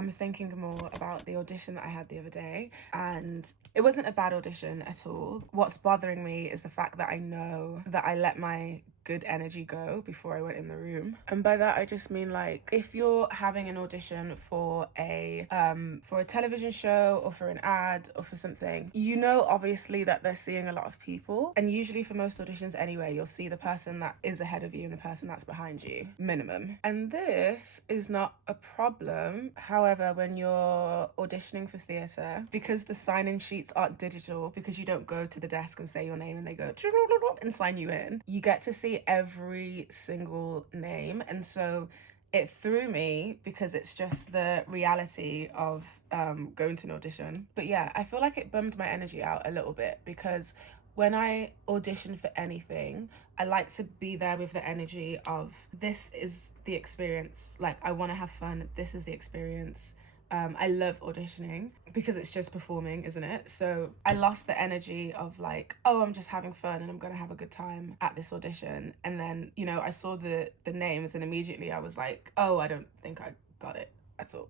I'm thinking more about the audition that I had the other day, and it wasn't a bad audition at all. What's bothering me is the fact that I know that I let my good energy go before I went in the room. And by that I just mean, like, if you're having an audition for a television show or for an ad or for something, you know obviously that they're seeing a lot of people, and usually for most auditions anyway, you'll see the person that is ahead of you and the person that's behind you, minimum. And this is not a problem, however, when you're auditioning for theatre, because the sign-in sheets aren't digital, because you don't go to the desk and say your name and they go and sign you in, you get to see every single name. And so it threw me because it's just the reality of going to an audition. But yeah, I feel like it bummed my energy out a little bit, because when I audition for anything, I like to be there with the energy of, this is the experience. Like, I want to have fun. This is the experience. I love auditioning because it's just performing, isn't it? So I lost the energy of like, oh, I'm just having fun and I'm gonna have a good time at this audition. And then, you know, I saw the names and immediately I was like, oh, I don't think I got it at all.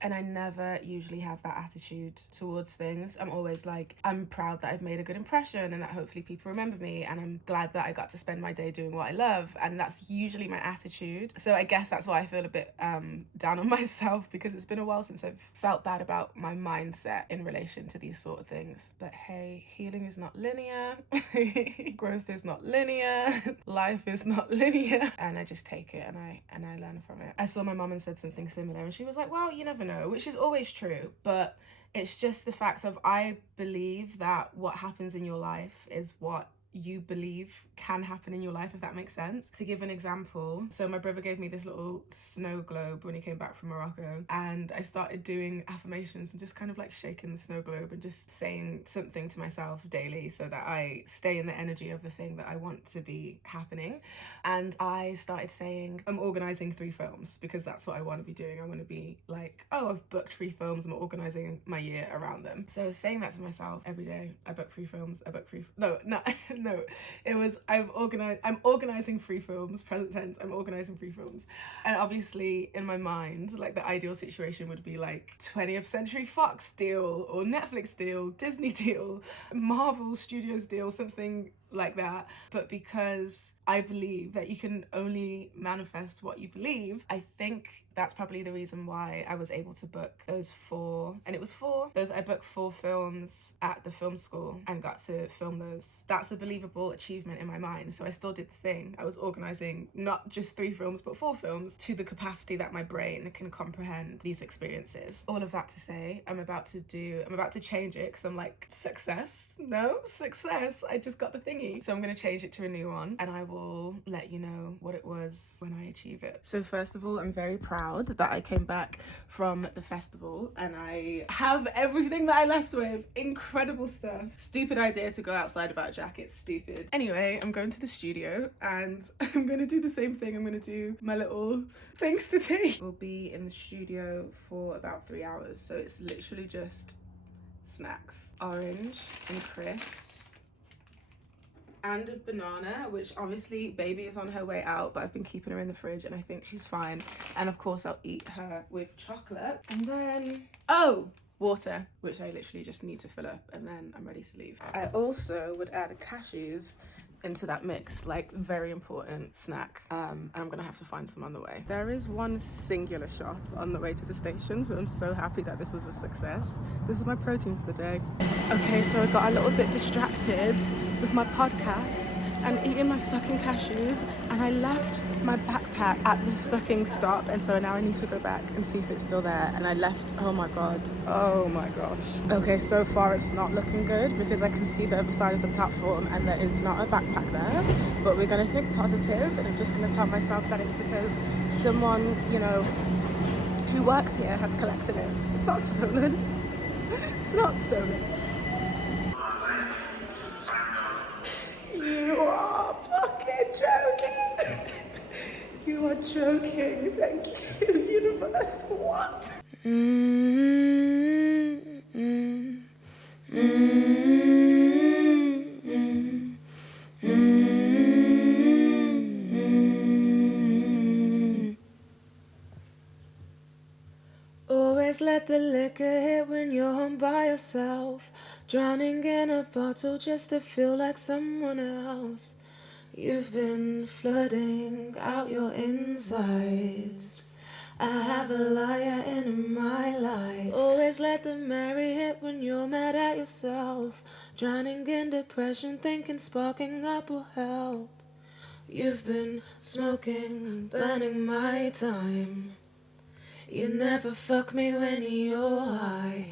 And I never usually have that attitude towards things. I'm always like, I'm proud that I've made a good impression and that hopefully people remember me, and I'm glad that I got to spend my day doing what I love, and that's usually my attitude. So I guess that's why I feel a bit down on myself, because it's been a while since I've felt bad about my mindset in relation to these sort of things. But hey, healing is not linear. Growth is not linear. Life is not linear. And I just take it and I learn from it. I saw my mum and said something similar, and she was like, well, you never know, which is always true, but it's just the fact of, I believe that what happens in your life is what you believe can happen in your life, if that makes sense. To give an example, so my brother gave me this little snow globe when he came back from Morocco, and I started doing affirmations and just kind of like shaking the snow globe and just saying something to myself daily so that I stay in the energy of the thing that I want to be happening. And I started saying, I'm organising 3 films, because that's what I want to be doing. I want to be like, oh, I've booked 3 films, I'm organising my year around them. So I was saying that to myself every day. I book 3 films, no, it was, I'm organising 3 films, present tense, I'm organising 3 films. And obviously in my mind, like, the ideal situation would be like 20th Century Fox deal, or Netflix deal, Disney deal, Marvel Studios deal, something like that. But because I believe that you can only manifest what you believe, I think that's probably the reason why I was able to book those 4, and it was 4, I booked 4 films at the film school and got to film those. That's a believable achievement in my mind. So I still did the thing. I was organising not just 3 films, but 4 films, to the capacity that my brain can comprehend these experiences. All of that to say, I'm about to change it, because I'm like, success? I just got the thingy. So I'm going to change it to a new one, and I will let you know what it was when I achieve it. So first of all, I'm very proud that I came back from the festival and I have everything that I left with. Incredible stuff. Stupid idea to go outside without a jacket. Stupid. Anyway, I'm going to the studio and I'm going to do the same thing. I'm going to do my little things today. We'll be in the studio for about 3 hours. So it's literally just snacks. Orange and crisps. And a banana, which obviously baby is on her way out, but I've been keeping her in the fridge and I think she's fine. And of course I'll eat her with chocolate. And then, oh, water, which I literally just need to fill up, and then I'm ready to leave. I also would add cashews into that mix, like, very important snack, and I'm gonna have to find some on the way. There is one singular shop on the way to the station, so I'm so happy that this was a success. This is my protein for the day. Okay, so I got a little bit distracted with my podcasts and eating my fucking cashews, and I left my backpack at the fucking stop, and so now I need to go back and see if it's still there. And I left, oh my god, oh my gosh. Okay, so far it's not looking good, because I can see the other side of the platform and there is not a backpack there, but we're gonna think positive, and I'm just gonna tell myself that it's because someone, you know, who works here has collected it. It's not stolen. It's not stolen. You are fucking joking. You are joking. Thank you, universe. What? Always let the liquor hit when you're home by yourself, drowning in a bottle just to feel like someone else. You've been flooding out your insides. I have a liar in my life. Always let the merry hit when you're mad at yourself, drowning in depression, thinking sparking up will help. You've been smoking, burning my time. You never fuck me when you're high.